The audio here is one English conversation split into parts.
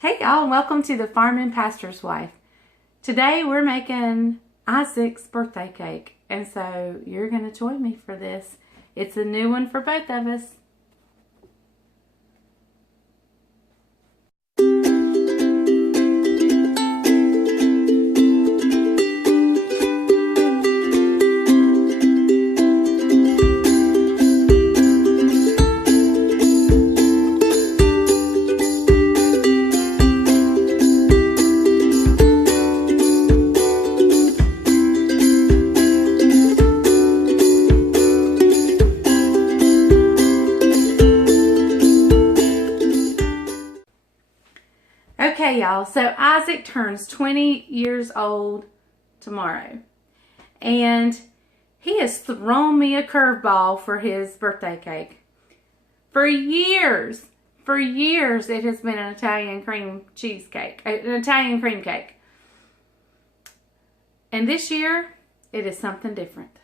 Hey y'all, welcome to the Farming Pastor's Wife. Today we're making Isaac's birthday cake, and so you're going to join me for this. It's a new one for both of us. Okay, y'all, so Isaac turns 20 years old tomorrow, and he has thrown me a curveball for his birthday cake. For years it has been an Italian cream cheesecake, an Italian cream cake. And this year, it is something different.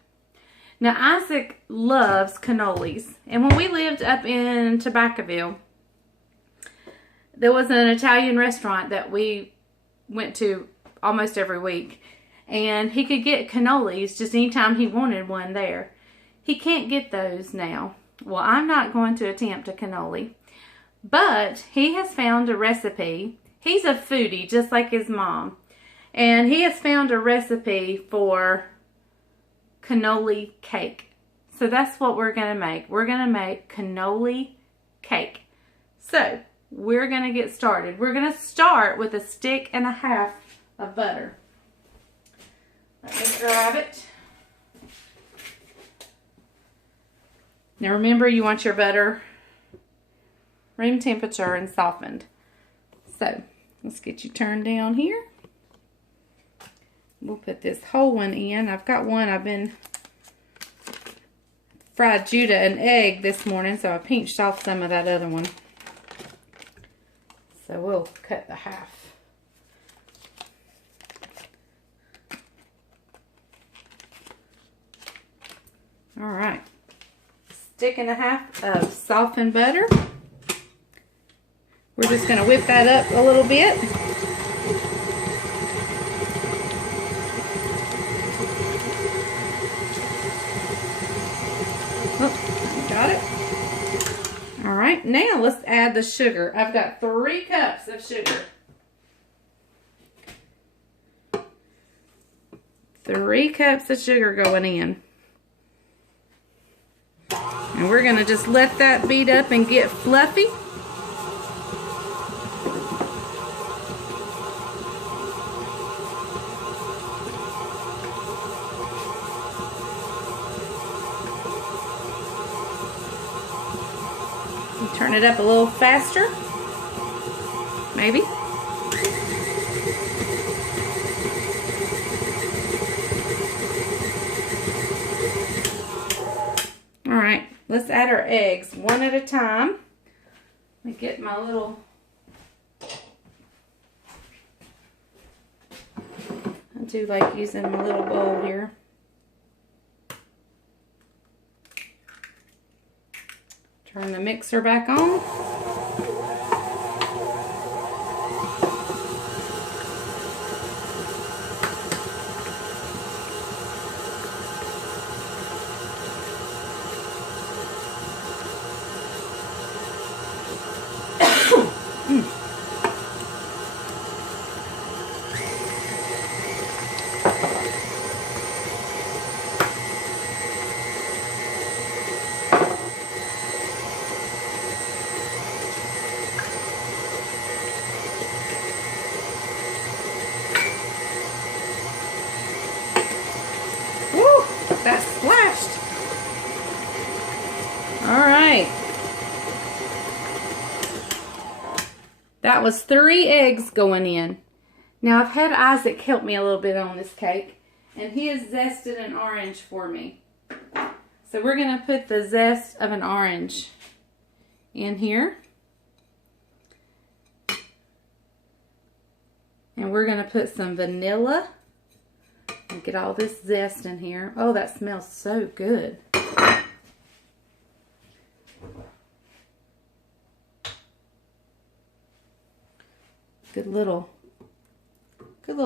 Now, Isaac loves cannolis, and when we lived up in Tobaccoville, there was an Italian restaurant that we went to almost every week, and he could get cannolis just anytime he wanted one there. He can't get those now. Well, I'm not going to attempt a cannoli, but he has found a recipe. He's a foodie just like his mom, and he has found a recipe for cannoli cake. So that's what we're going to make. We're going to make cannoli cake. So we're going to get started. We're going to start with 1.5 sticks of butter. Let me grab it. Now remember, you want your butter room temperature and softened. So let's get you turned down here. We'll put this whole one in. I've got one. I've been fried Judah and egg this morning, so I pinched off some of that other one. So we'll cut the half. All right. 1.5 sticks of softened butter. We're just going to whip that up a little bit. Oh, got it. All right, now let's add the sugar. I've got 3 cups of sugar. 3 cups of sugar going in. And we're going to just let that beat up and get fluffy. Turn it up a little faster, maybe. All right, let's add our eggs one at a time. Let me get my little, I do like using my little bowl here. Turn the mixer back on. That splashed. All right. That was 3 eggs going in. Now I've had Isaac help me a little bit on this cake, and he has zested an orange for me. So we're going to put the zest of an orange in here. And we're going to put some vanilla and get all this zest in here. Oh, that smells so good. Good little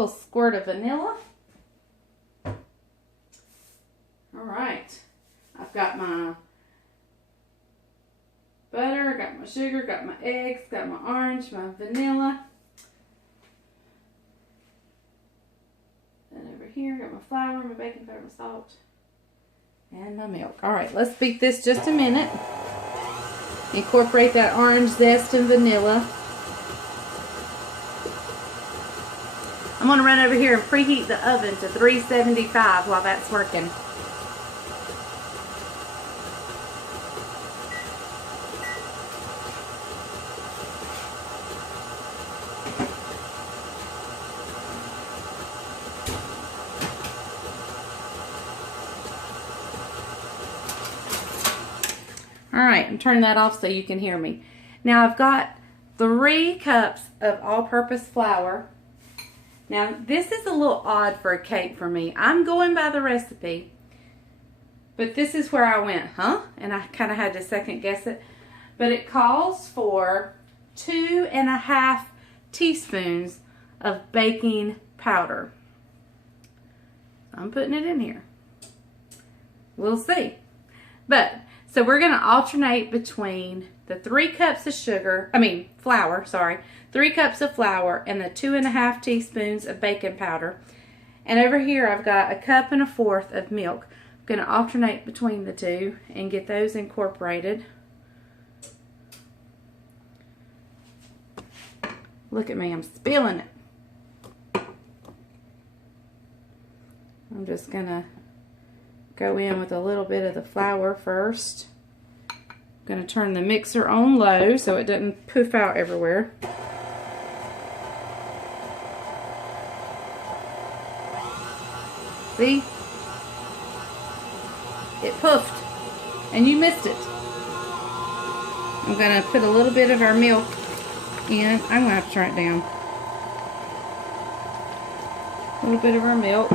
squirt of vanilla. All right. I've got my butter, got my sugar, got my eggs, got my orange, my vanilla. And over here, got my flour, my baking powder, my salt, and my milk. All right, let's beat this just a minute. Incorporate that orange zest and vanilla. I'm going to run over here and preheat the oven to 375 while that's working. Alright, I'm turning that off so you can hear me. Now I've got 3 cups of all-purpose flour. Now this is a little odd for a cake for me. I'm going by the recipe, but this is where I went, and I kind of had to second guess it. But it calls for 2.5 teaspoons of baking powder. I'm putting it in here. We'll see. So we're going to alternate between the 3 cups of flour, 3 cups of flour and the 2.5 teaspoons of baking powder. And over here I've got 1 1/4 cups of milk. I'm going to alternate between the two and get those incorporated. Look at me, I'm spilling it. I'm just going to go in with a little bit of the flour first. I'm going to turn the mixer on low so it doesn't poof out everywhere. See? It puffed and you missed it. I'm going to put a little bit of our milk in. I'm going to have to turn it down. A little bit of our milk.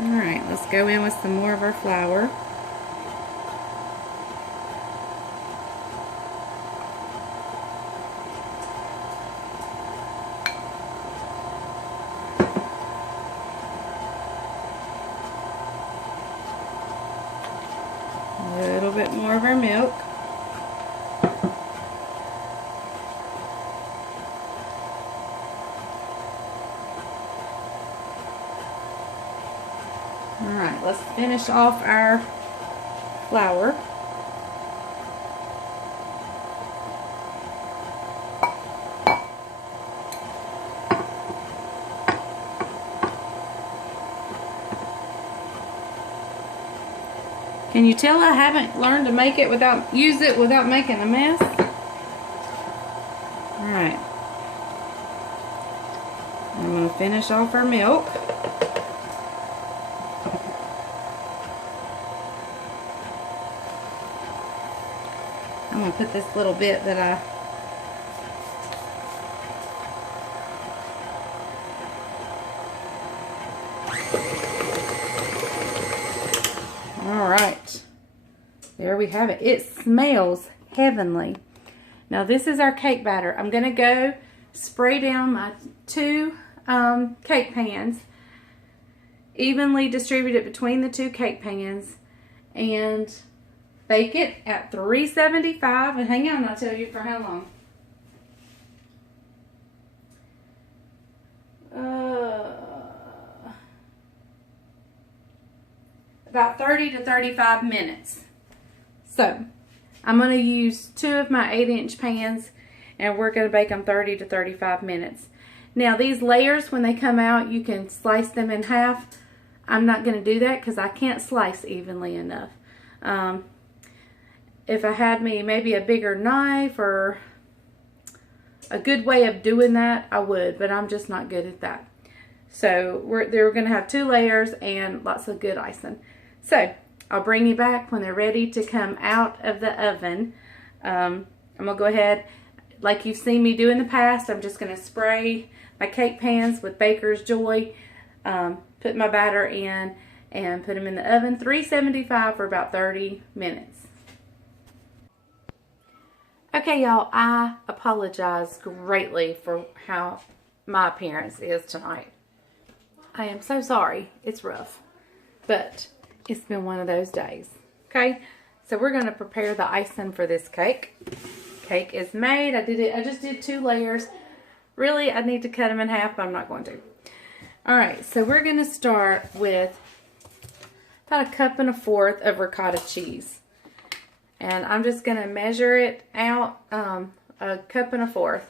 Alright, let's go in with some more of our flour. A little bit more of our milk. Alright, let's finish off our flour. Can you tell I haven't learned to use it without making a mess? Alright. I'm going to finish off our milk. I'm going to put this little bit that Alright, there we have it. It smells heavenly. Now this is our cake batter. I'm going to go spray down my 2 cake pans, evenly distribute it between the 2 cake pans, and bake it at 375. And hang on, I'll tell you for how long. About 30 to 35 minutes. So, I'm going to use 2 of my 8-inch pans, and we're going to bake them 30 to 35 minutes. Now, these layers, when they come out, you can slice them in half. I'm not going to do that because I can't slice evenly enough. If I had maybe a bigger knife or a good way of doing that, I would, but I'm just not good at that. So they're going to have 2 layers and lots of good icing. So I'll bring you back when they're ready to come out of the oven. I'm going to go ahead, like you've seen me do in the past, I'm just going to spray my cake pans with Baker's Joy, put my batter in, and put them in the oven, 375 for about 30 minutes. Okay, y'all, I apologize greatly for how my appearance is tonight. I am so sorry. It's rough, but it's been one of those days. Okay, so we're going to prepare the icing for this cake. Cake is made. I just did 2 layers. Really, I need to cut them in half, but I'm not going to. All right, so we're going to start with about 1.25 cups of ricotta cheese. And I'm just going to measure it out, 1.25 cups.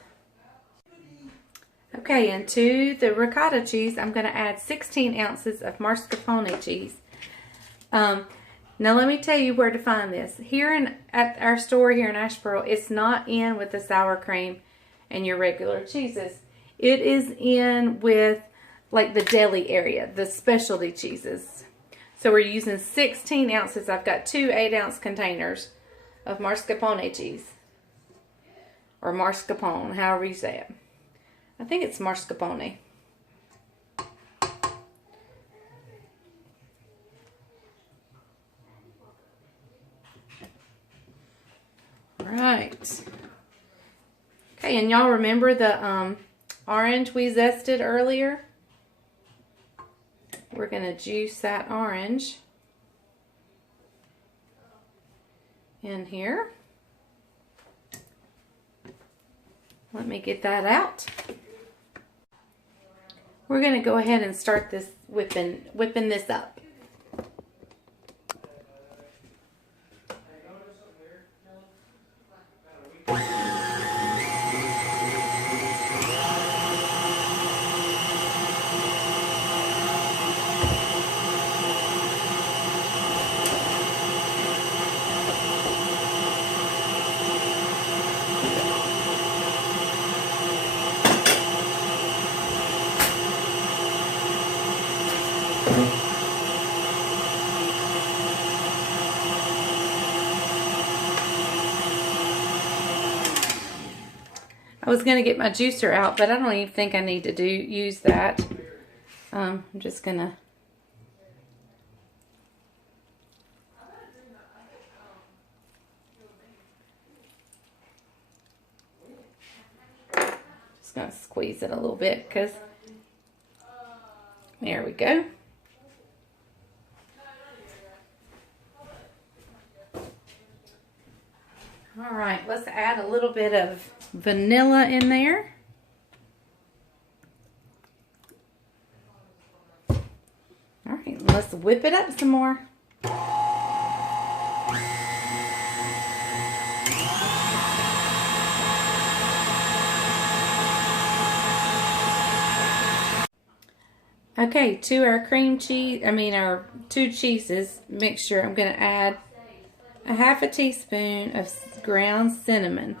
Okay, and to the ricotta cheese, I'm going to add 16 ounces of mascarpone cheese. Now let me tell you where to find this. Here at our store here in Asheboro, it's not in with the sour cream and your regular cheeses. It is in with like the deli area, the specialty cheeses. So we're using 16 ounces. I've got 2 8-ounce containers of mascarpone cheese. Or mascarpone, however you say it. I think it's mascarpone. Right. Okay, and y'all remember the orange we zested earlier? We're going to juice that orange in here. Let me get that out. We're going to go ahead and start this whipping this up. I was going to get my juicer out, but I don't even think I need to use that. I'm just going to squeeze it a little bit because there we go. All right, let's add a little bit of vanilla in there. All right, let's whip it up some more. Okay, to our cream cheese, our 2 cheeses mixture, I'm going to add a 1/2 teaspoon of ground cinnamon.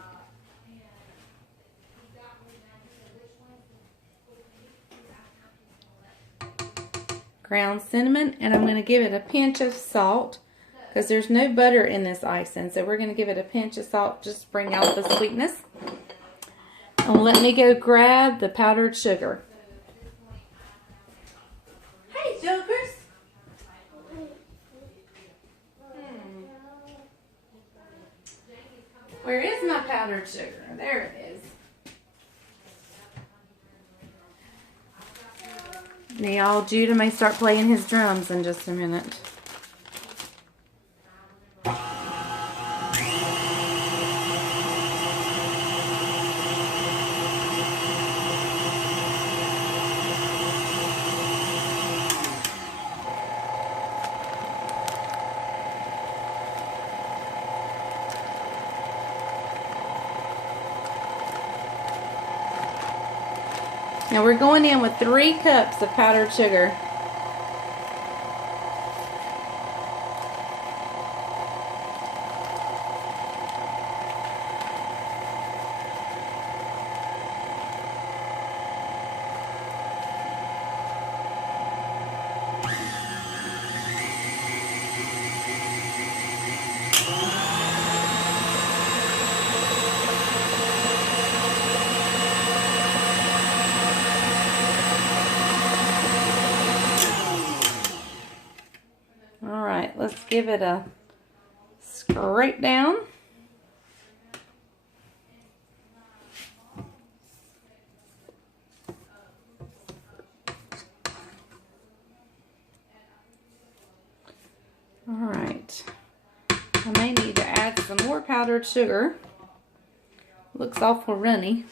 And I'm going to give it a pinch of salt because there's no butter in this icing, so we're going to give it a pinch of salt just to bring out the sweetness. And let me go grab the powdered sugar. Hey, jokers! Where is my powdered sugar? There it is. Now, Judah may start playing his drums in just a minute. Now we're going in with 3 cups of powdered sugar. Let's give it a scrape down. some more powdered sugar. Looks awful runny.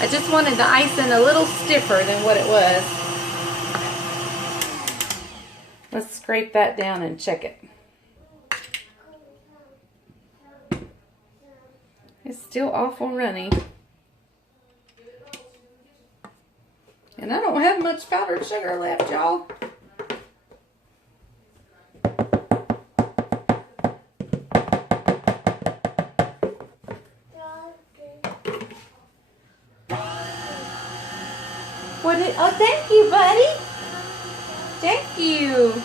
I just wanted the icing a little stiffer than what it was. Let's scrape that down and check it. It's still awful runny. And I don't have much powdered sugar left, y'all. Oh, thank you, buddy. Thank you.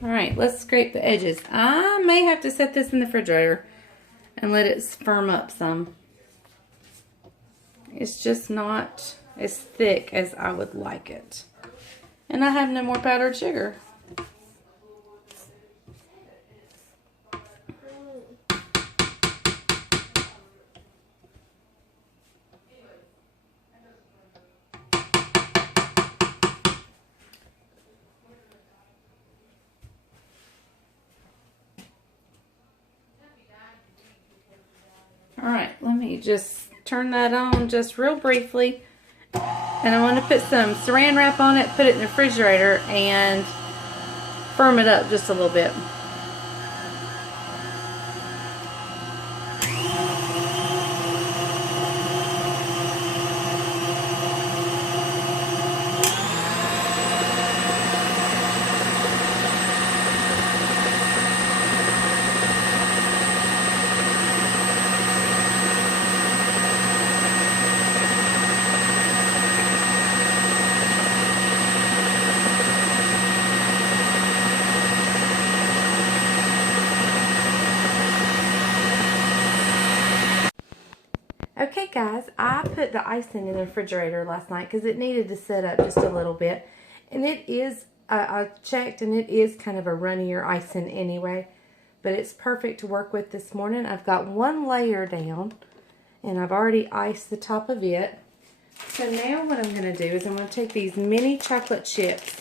All right, let's scrape the edges. I may have to set this in the refrigerator and let it firm up some. It's just not as thick as I would like it. And I have no more powdered sugar. All right, let me just turn that on just real briefly. And I want to put some saran wrap on it, put it in the refrigerator, and firm it up just a little bit. Okay guys, I put the icing in the refrigerator last night because it needed to set up just a little bit. And it is, I checked, and it is kind of a runnier icing anyway. But it's perfect to work with this morning. I've got one layer down, and I've already iced the top of it. So now what I'm going to do is I'm going to take these mini chocolate chips.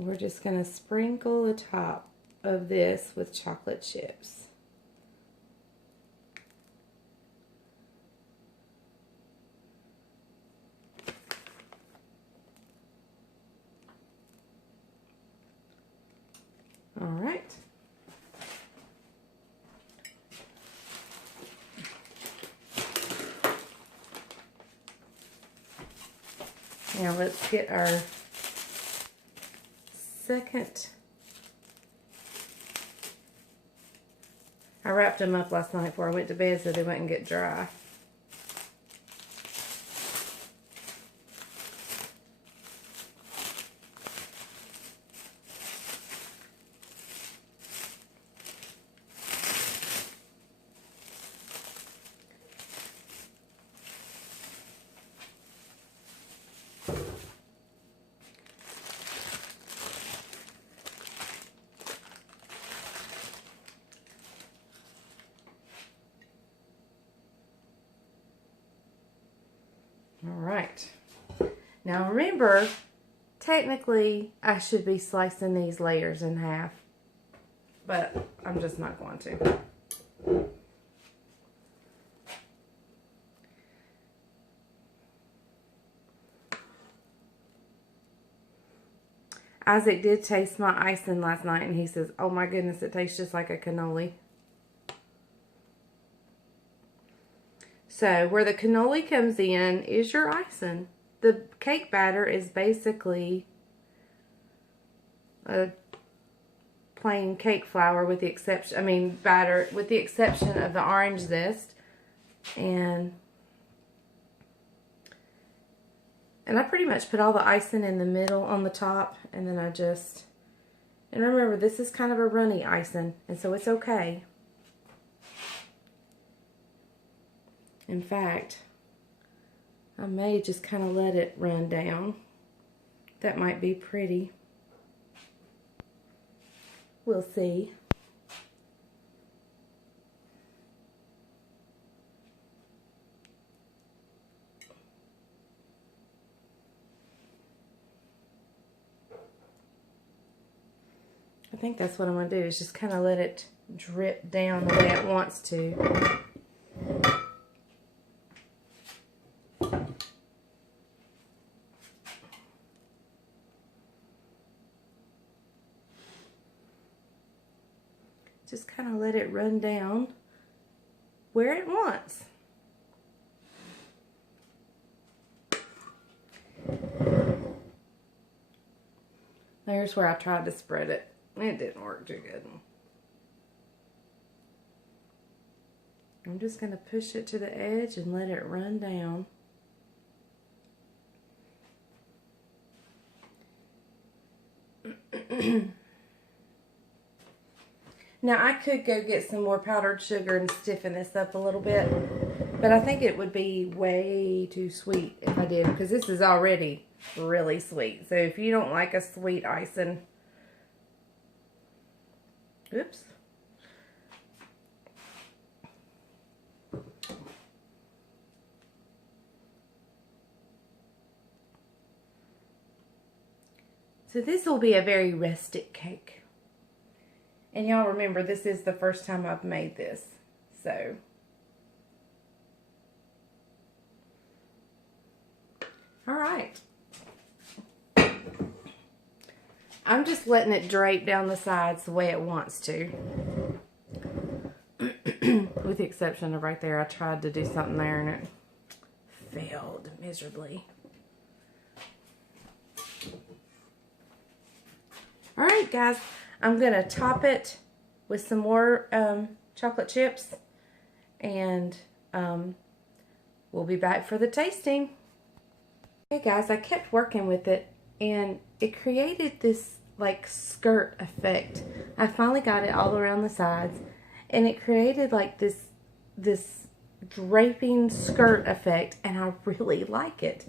We're just going to sprinkle the top of this with chocolate chips. All right. Now let's get our second. I wrapped them up last night before I went to bed so they wouldn't get dry. All right. Now remember, technically I should be slicing these layers in half. but I'm just not going to. Isaac did taste my icing last night, and he says, oh my goodness, it tastes just like a cannoli. So where the cannoli comes in is your icing. The cake batter is basically a plain cake flour with the exception, batter with the exception of the orange zest. And I pretty much put all the icing in the middle on the top, and then and remember, this is kind of a runny icing, and so it's okay. In fact, I may just kind of let it run down. That might be pretty. We'll see. I think that's what I'm going to do, is just kind of let it drip down the way it wants to. Just kind of let it run down where it wants. There's where I tried to spread it. It didn't work too good. I'm just going to push it to the edge and let it run down. Now I could go get some more powdered sugar and stiffen this up a little bit, but I think it would be way too sweet if I did, because this is already really sweet. So if you don't like a sweet icing, oops. So this will be a very rustic cake. And y'all remember, this is the first time I've made this. So all right. I'm just letting it drape down the sides the way it wants to. With the exception of right there, I tried to do something there and it failed miserably. Alright guys, I'm going to top it with some more chocolate chips, and we'll be back for the tasting. Okay guys, I kept working with it and it created this like skirt effect. I finally got it all around the sides, and it created like this draping skirt effect, and I really like it.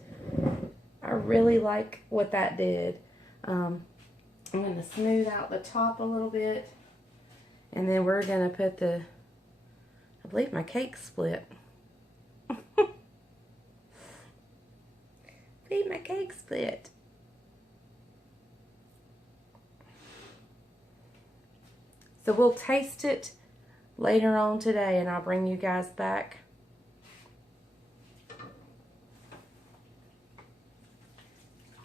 I really like what that did. I'm going to smooth out the top a little bit, and then we're going to put I believe my cake split. I believe my cake split. So we'll taste it later on today, and I'll bring you guys back.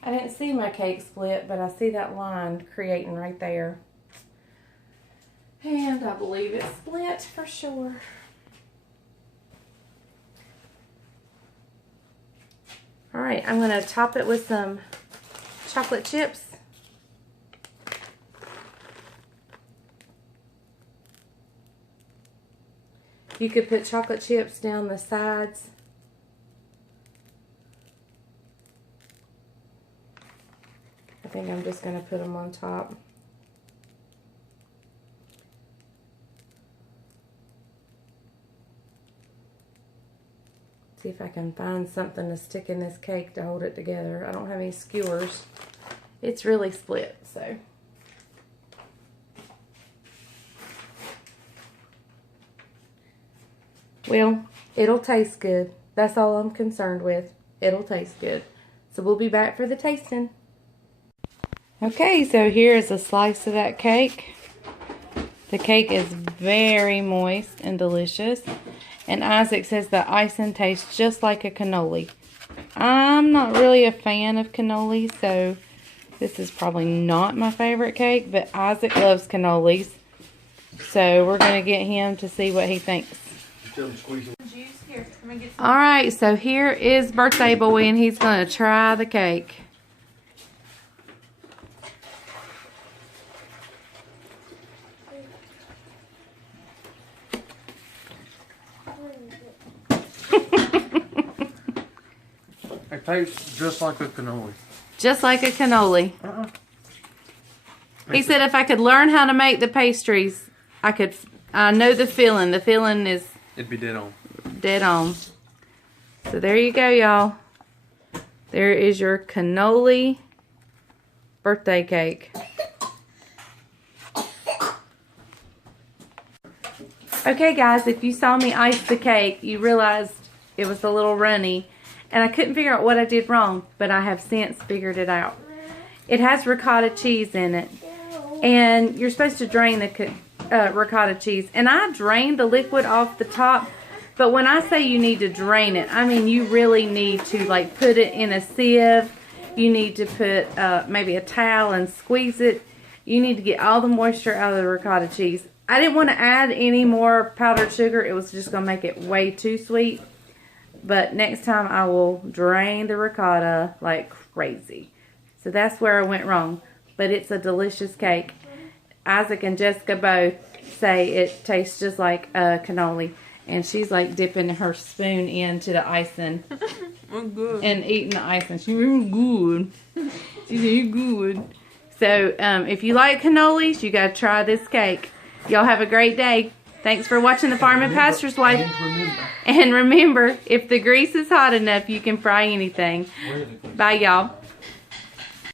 I didn't see my cake split, but I see that line creating right there. And I believe it split for sure. Alright, I'm going to top it with some chocolate chips. You could put chocolate chips down the sides. I think I'm just going to put them on top. See if I can find something to stick in this cake to hold it together. I don't have any skewers. It's really split, so. Well, it'll taste good. That's all I'm concerned with. It'll taste good. So we'll be back for the tasting. Okay, so here is a slice of that cake The cake is very moist and delicious. And Isaac says the icing tastes just like a cannoli. I'm not really a fan of cannoli, so this is probably not my favorite cake, but Isaac loves cannolis. So we're going to get him to see what he thinks. Alright, so here is birthday boy, and he's going to try the cake. It tastes just like a cannoli. Just like a cannoli. He said if I could learn how to make the pastries, I know the feeling. The feeling is... It'd be dead on. Dead on. So there you go, y'all. There is your cannoli birthday cake. Okay, guys, if you saw me ice the cake, you realized it was a little runny. And I couldn't figure out what I did wrong, but I have since figured it out. It has ricotta cheese in it. And you're supposed to drain the ricotta cheese. And I drained the liquid off the top. But when I say you need to drain it, I mean you really need to like put it in a sieve. You need to put maybe a towel and squeeze it. You need to get all the moisture out of the ricotta cheese. I didn't want to add any more powdered sugar. It was just going to make it way too sweet. But next time I will drain the ricotta like crazy. So that's where I went wrong. But it's a delicious cake. Isaac and Jessica both say it tastes just like a cannoli. And she's like dipping her spoon into the icing. Good. And eating the icing. She's good. She's good. So if you like cannolis, you got to try this cake. Y'all have a great day. Thanks for watching The Farm and Pastor's Wife. And remember, if the grease is hot enough, you can fry anything. Bye, y'all.